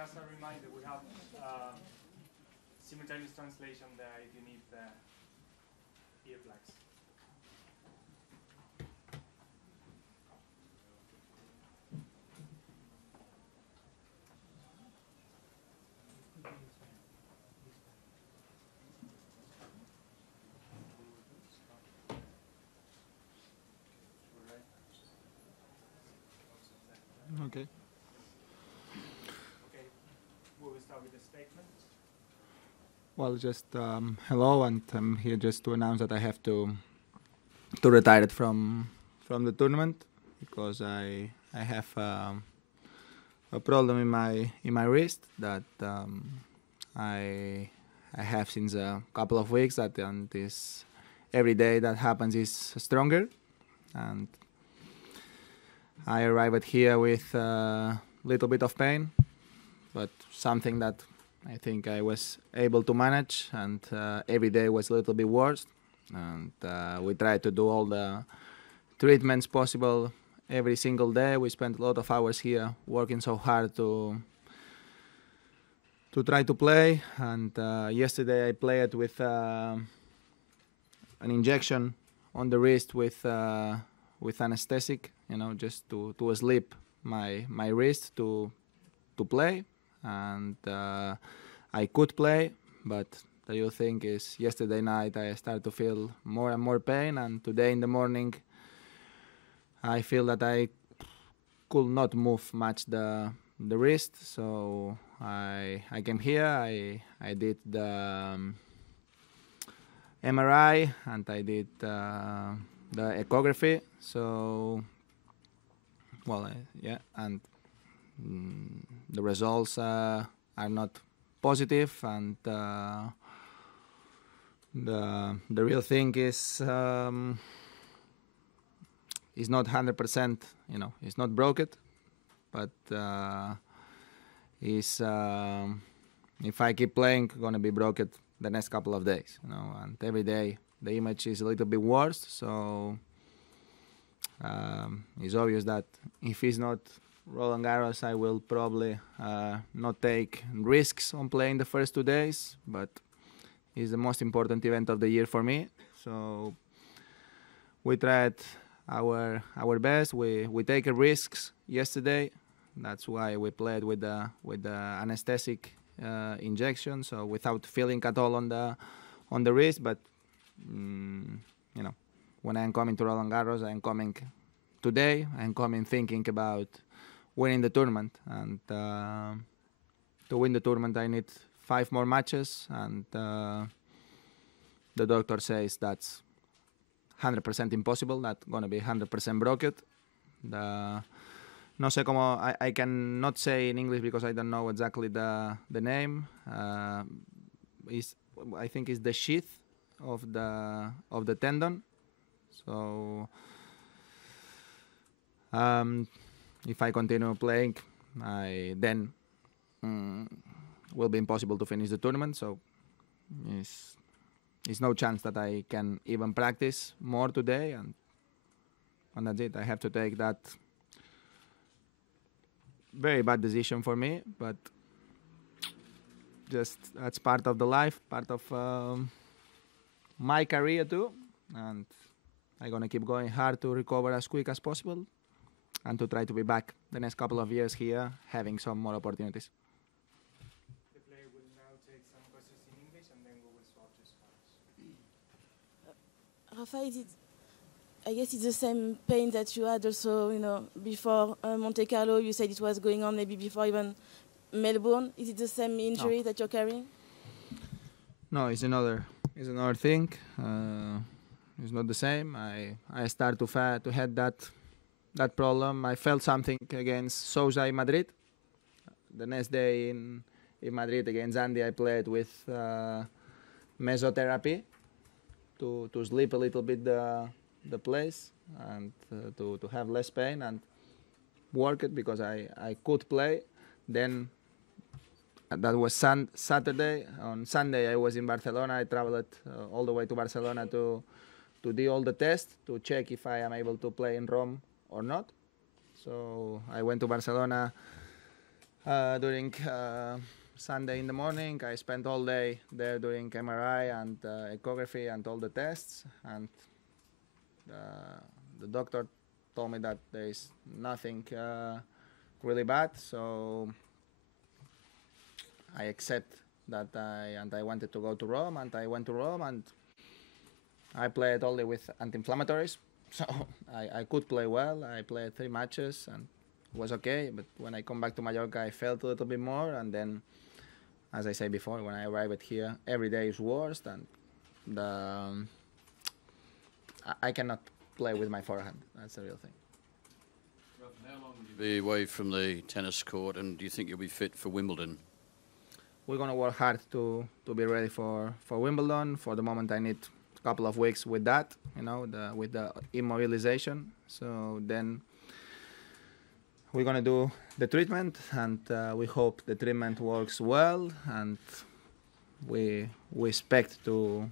Just a reminder, we have simultaneous translation there if you need the earplugs. Okay. Okay, we will start with the statement. Well, just hello, and I'm here just to announce that I have to retire it from the tournament because I have a problem in my wrist that I have since a couple of weeks, that and this every day that happens is stronger, and I arrived here with a little bit of pain, but something that I think I was able to manage, and every day was a little bit worse, and we tried to do all the treatments possible every single day. We spent a lot of hours here working so hard to try to play, and yesterday I played with an injection on the wrist with anesthetic, just to sleep my wrist to play, and I could play, but the real thing is yesterday night I started to feel more and more pain, and today in the morning I feel that I could not move much the wrist, so I came here, I did the MRI, and I did the echography, so and the results are not positive, and the real thing is not 100%, it's not broken, but is if I keep playing, gonna be broken the next couple of days, and every day the image is a little bit worse, so it's obvious that if it's not Roland Garros, I will probably not take risks on playing the first 2 days, but it's the most important event of the year for me, so we tried our best. We take risks yesterday. That's why we played with the anesthetic injection, so without feeling at all on the wrist. But when I'm coming to Roland Garros, I'm coming today. I'm coming thinking about winning the tournament, and to win the tournament, I need 5 more matches, and the doctor says that's 100% impossible, not going to be 100% broken. No sé cómo, I cannot say in English because I don't know exactly the name. I think it's the sheath of the tendon. So if I continue playing, then will be impossible to finish the tournament. So it's no chance that I can even practice more today, and that's it. I have to take that very bad decision for me, but just that's part of the life, part of my career too, and I'm gonna keep going hard to recover as quick as possible and to try to be back the next couple of years here having some more opportunities. The player will now take some questions in English, and then we will swap to Spanish. Rafael, I guess it's the same pain that you had also, before Monte Carlo. You said it was going on maybe before even Melbourne. Is it the same injury that you're carrying? No, it's another thing. It's not the same. I start to have that problem. I felt something against Sousa in Madrid. The next day in Madrid against Andy, I played with mesotherapy to sleep a little bit the place and to have less pain and work it because I could play. Then that was Saturday. On Sunday I was in Barcelona. I traveled all the way to Barcelona to do all the tests to check if I am able to play in Rome or not. So I went to Barcelona During Sunday in the morning, I spent all day there doing MRI and echography and all the tests, and the doctor told me that there is nothing really bad, so I accept that I wanted to go to Rome, and I went to Rome, and I played only with anti-inflammatories, so I could play well. I played 3 matches and it was okay, but when I come back to Mallorca, I felt a little bit more, and then, as I said before, when I arrived here, every day is worse, and I cannot play with my forehand. That's the real thing. How long will you be away from the tennis court, and do you think you'll be fit for Wimbledon? We're going to work hard to be ready for Wimbledon. For the moment, I need a couple of weeks with that, with the immobilization. So then we're going to do the treatment, and we hope the treatment works well, and we expect to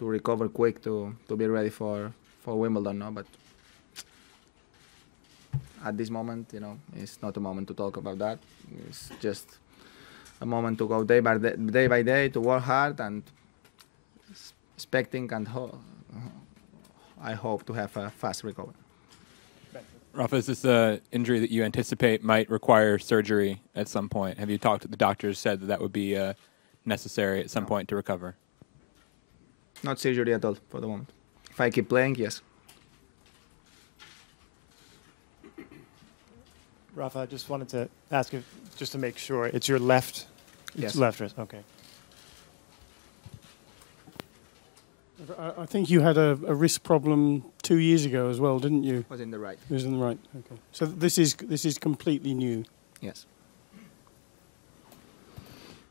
recover quick to be ready for Wimbledon. No? But at this moment, it's not a moment to talk about that. It's just a moment to go day by day to work hard, and expecting and I hope to have a fast recovery. Rafa, is this an injury that you anticipate might require surgery at some point? Have you talked to the doctors, said that would be necessary at some point to recover? Not surgery at all for the moment. If I keep playing, yes. Rafa, I just wanted to ask you, just to make sure, it's your left? Yes. It's left wrist, okay. I think you had a wrist problem 2 years ago as well, didn't you? It was in the right. It was in the right, okay. So this is completely new? Yes.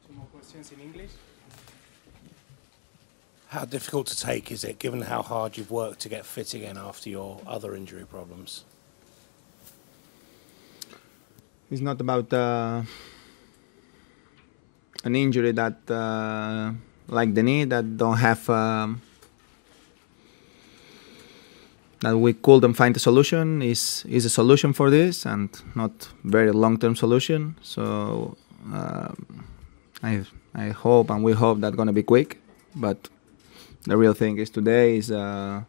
2 more questions in English. How difficult to take is it, given how hard you've worked to get fit again after your other injury problems? It's not about an injury that, like the knee, that don't have, that we couldn't find a solution. Is a solution for this, and not very long-term solution. So I hope, and we hope that's gonna be quick. But the real thing is today is one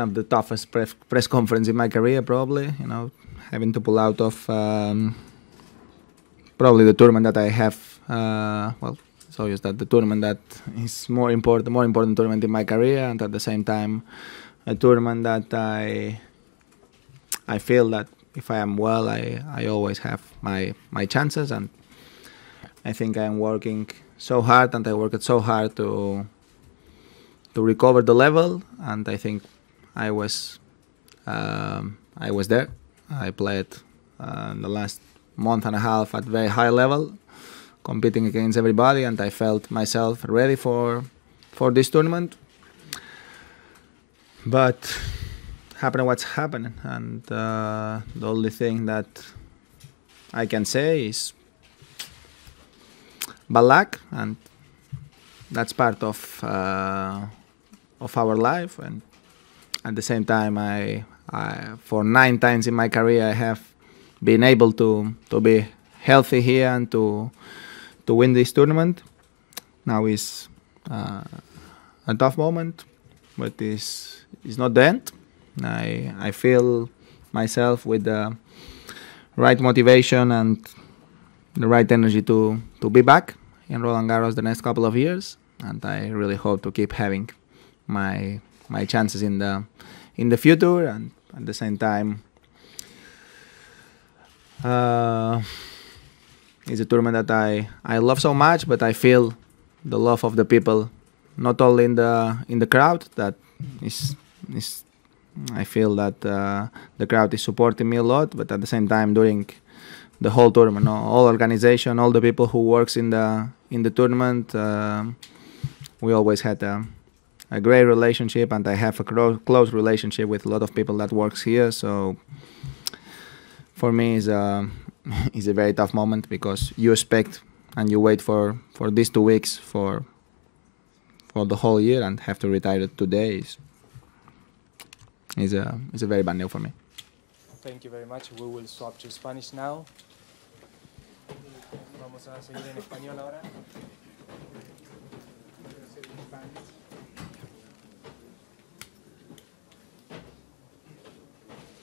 of the toughest press conferences in my career, probably. Having to pull out of probably the tournament that I have. It's obvious that the tournament that is more important tournament in my career, and at the same time, a tournament that I feel that if I am well, I always have my chances, and I think I am working so hard, and I worked so hard to recover the level, and I think I was there. I played the last month and a half at very high level, competing against everybody, and I felt myself ready for this tournament. But happened what's happened, and the only thing that I can say is bad luck, and that's part of our life. And at the same time, I for 9 times in my career, I have been able to be healthy here and to win this tournament. Now is a tough moment, but it's not the end. I feel myself with the right motivation and the right energy to be back in Roland Garros the next couple of years, and I really hope to keep having my chances in the future. And at the same time, it's a tournament that I love so much, but I feel the love of the people, not only in the crowd. That is I feel that the crowd is supporting me a lot, but at the same time, during the whole tournament, all organization, all the people who works in the tournament, we always had a great relationship, and I have a close relationship with a lot of people that works here. So for me, it's a very tough moment, because you expect and you wait for these 2 weeks for the whole year, and have to retire today is a very bad news for me. Thank you very much. We will swap to Spanish now. Vamos a seguir en español ahora.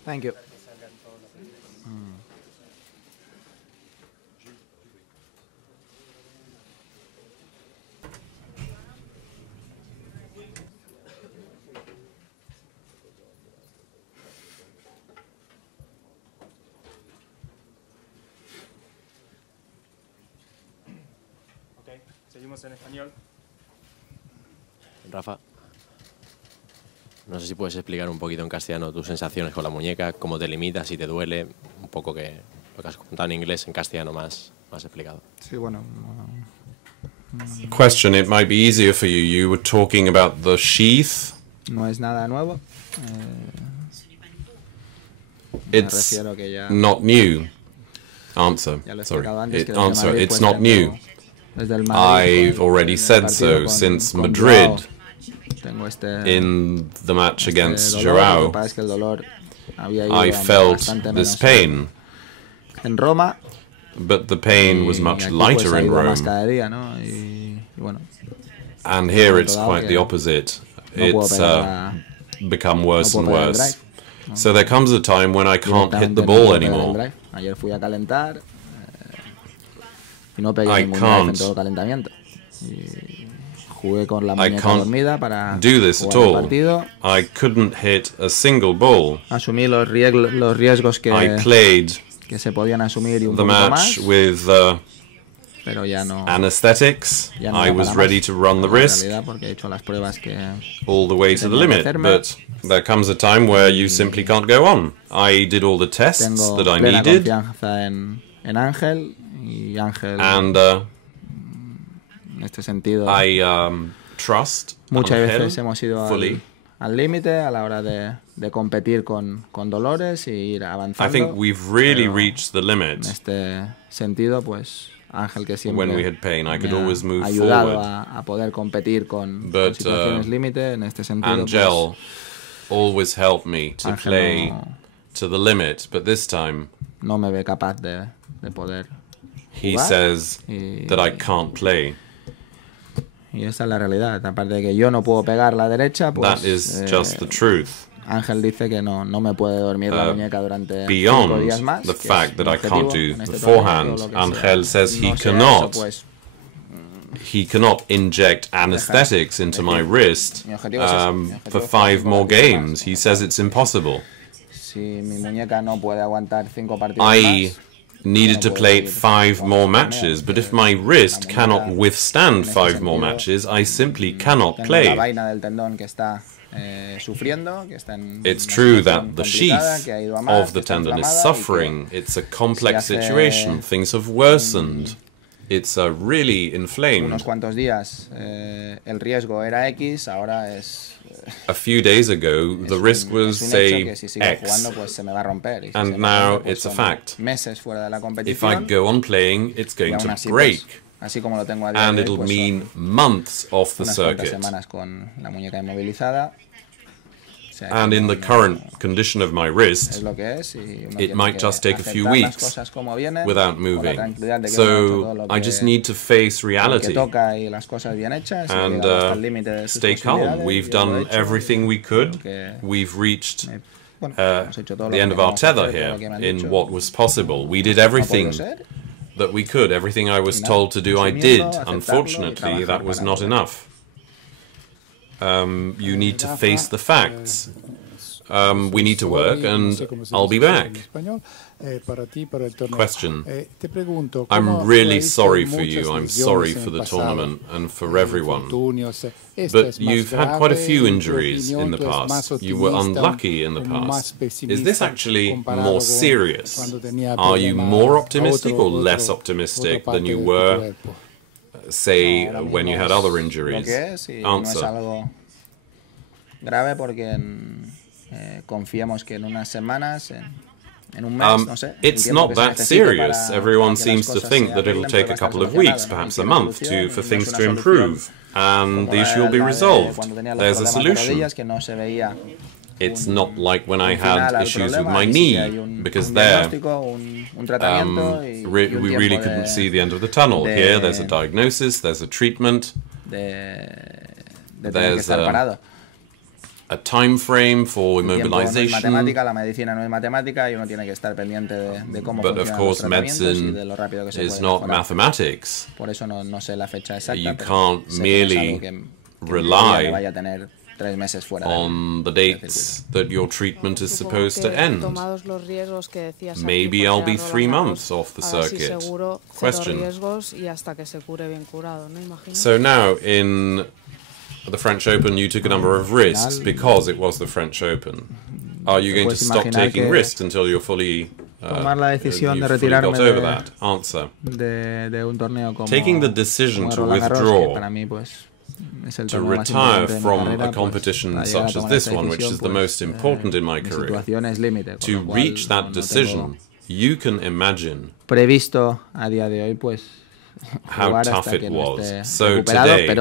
Thank you. Ok, seguimos en español. Rafa, no sé si puedes explicar un poquito en castellano tus sensaciones con la muñeca, cómo te limitas, si te duele, un poco que lo que has contado en inglés, en castellano más explicado. Sí, bueno. Question, it might be easier for you. You were talking about the sheath. No es nada nuevo. Me It's refiero que ya not new. Answer. ya lo he Sorry. explicado antes, que desde Answer. Madrid, It's pues, not new. desde el Madrid, I've already en el said partido so con- since con Madrid Joao, tengo in the match against dolor. Lo que Joao. pasa es que el dolor había ido I felt bastante this menos pain, en Roma. but the pain was Y much aquí, lighter pues, ha in ido más Rome. cada día, ¿no? Y bueno, And here it's Nadal quite que the opposite. no puedo It's pegar become worse no and puedo pegar el worse. drive. So there comes a time when I can't hit the Directamente no ball puedo pegar el anymore. drive. Ayer fui a calentar y no pegué I ningún drive en can't todo el calentamiento. Y jugué con la I muñeca can't dormida para do this at jugar el all. partido. I couldn't hit a single ball. Asumí los riesgos I played que se podían asumir y un the poquito match más, with pero ya no, anesthetics. ya no I da was para ready más, to run the en risk realidad, porque he hecho las pruebas que all the way to the tenía que limit, hacerme. but there comes a time where you simply can't go on. I did all the tests Tengo that I plena needed, confianza en Ángel, y Ángel and en este sentido I trust muchas Angel veces hemos ido fully. al límite a la hora de competir con dolores y ir I avanzando. think we've really pero reached the limit. en este sentido, pues Ángel, que siempre When we had pain, I could me always ha move ayudado forward. a poder competir con But, situaciones límite, en este sentido, Angel always helped me to Ángel play no, to the limit, but this time no me ve capaz de poder he jugar, says y, that I can't play. y esa es la realidad. Aparte de que yo no puedo pegar la derecha, pues That is just the truth. Ángel dice que no me puede dormir la muñeca durante 5 Beyond días más. the que fact es that mi I can't objetivo do en este the torneo, forehand, o lo que Ángel sea. says No he sea cannot. eso, pues, He cannot inject anesthetics into my wrist Mi objetivo es ese. Mi for objetivo es 5 more partidos más. games. He says it's impossible. Si mi muñeca no puede aguantar 5 partidos I más, needed to puedo play ir 5 con more el torneo, matches, but if porque my wrist la cannot muñeca, withstand en ese 5 more sentido, matches, I simply cannot tengo la play. vaina del tendón que está sufriendo, que está en It's una true situación that the complicada, sheath que ha ido a más, of que the está tendon is inflamada y que suffering. It's a complex si hace, situation. Things have worsened. It's really inflamed. unos cuantos días el riesgo era X, ahora es A few days ago, the risk was, es un hecho say, que si sigo X. jugando pues se me va a romper, y si And se me now rompe, pues it's a son fact. meses fuera de la If I competición, go on playing, it's y going aún to así, break. pues, así como lo tengo a día And de hoy, it'll pues, mean son months off the unas cuantas circuit. semanas con la muñeca inmovilizada. O sea, que And in the current condition of my es wrist, lo que es, y uno it tiene might que just take a few aceptar las weeks cosas como vienen, without con la moving. tranquilidad de que uno ha hecho todo So lo I que- just need to face lo que reality toca y las cosas bien hechas, y he and llegado hasta el límite de sus stay calm. posibilidades, We've y yo lo he done hecho, everything we y could. que We've reached bueno, hemos hecho todo lo the que end of our teníamos tether que hacer, todo here lo que me han in dicho. what was possible. We did No ha everything podido ser, that we could. Everything I was y nada, told to do, I asumirlo, did. aceptarlo y Unfortunately, trabajar that was para not poder. enough. You need to face the facts. We need to work, and I'll be back. Question. I'm really sorry for you. I'm sorry for the tournament and for everyone. But you've had quite a few injuries in the past. You were unlucky in the past. Is this actually more serious? Are you more optimistic or less optimistic than you were, say, when you had other lo injuries? que es, y no es Answer. algo grave porque confiamos que en unas semanas, en un mes, no sé, el It's tiempo not que se that necesite serious. para Everyone que las seems to cosas think se that it'll arreglen, take pero a couple está of weeks, solucionado, perhaps y a tiene month, solución, for y no things es to una improve, solución and como the la issue will be de resolved. cuando tenía los There's a problemas de solution. rodillas, que no se veía It's not like when I had issues with my knee, because there we really couldn't see the end of the tunnel. Here there's a diagnosis, there's a treatment, there's a time frame for immobilization. But of course medicine is not mathematics. You can't merely rely on the dates that your treatment is supposed to end. Maybe I'll be 3 months off the circuit. Question. So now in the French Open you took a number of risks because it was the French Open. Are you going to stop taking risks until you're fully got over that? Answer. Taking the decision to withdraw, to retire from a competition such as this one, which is the most important in my career, to reach that decision, you can imagine how tough it was. So today,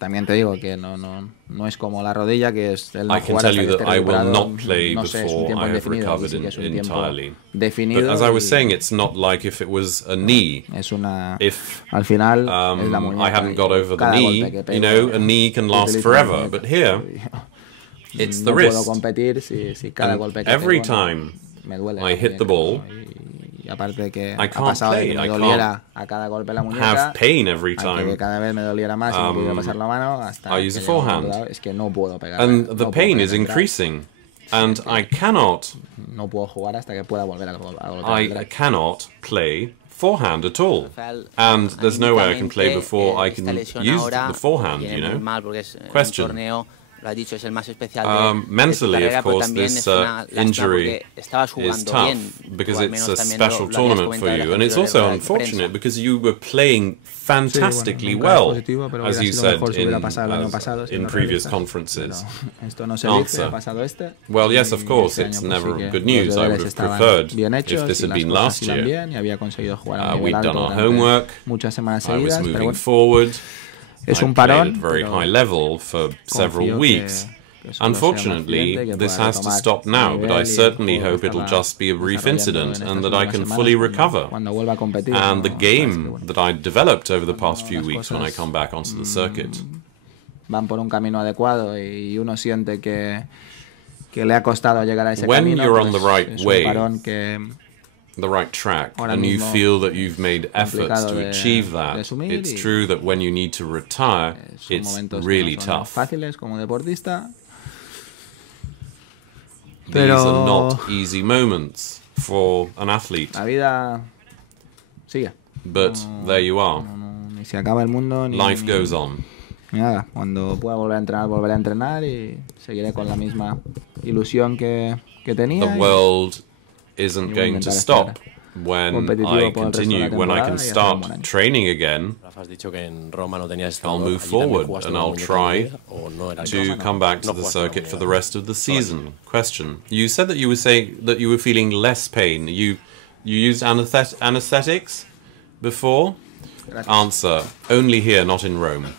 También te digo que no es como la rodilla, que es el I can tell you that I will not play before I have recovered entirely. But as I was saying, it's not like if it was a knee. If I haven't got over the knee, you know, a knee can last forever. But here, it's the wrist. And every time I hit the ball, I can't play. I can't have pain every time. I use a forehand. And the pain is increasing. And I cannot play forehand at all. And there's no way I can play before I can use the forehand, you know. Question. Mentally, of course, this injury is tough because it's a special tournament for you, and it's also unfortunate because you were playing fantastically well, as you said in previous concenses. Answer. Well, yes, of course, it's never good news. I would have preferred if this had been last year. We'd done our homework, I was moving forward. I played at a very high level for several weeks. Unfortunately, this has to stop now, but I certainly hope it'll just be a brief incident and that I can fully recover. And the game that I developed over the past few weeks when I come back onto the circuit. When you're on the right way, the right track, and you feel that you've made efforts to achieve that, it's true that when you need to retire, it's really tough. These are not easy moments for an athlete. But there you are. Life goes on. Cuando pueda volver a entrenar, volveré a entrenar y seguiré con la misma ilusión que tenía. The world isn't going to stop when I continue, when I can start training again. I'll move forward and I'll try to come back to the circuit for the rest of the season. Question. You said that you were saying that you were feeling less pain. You used anesthetics before? Answer. Only here, not in Rome.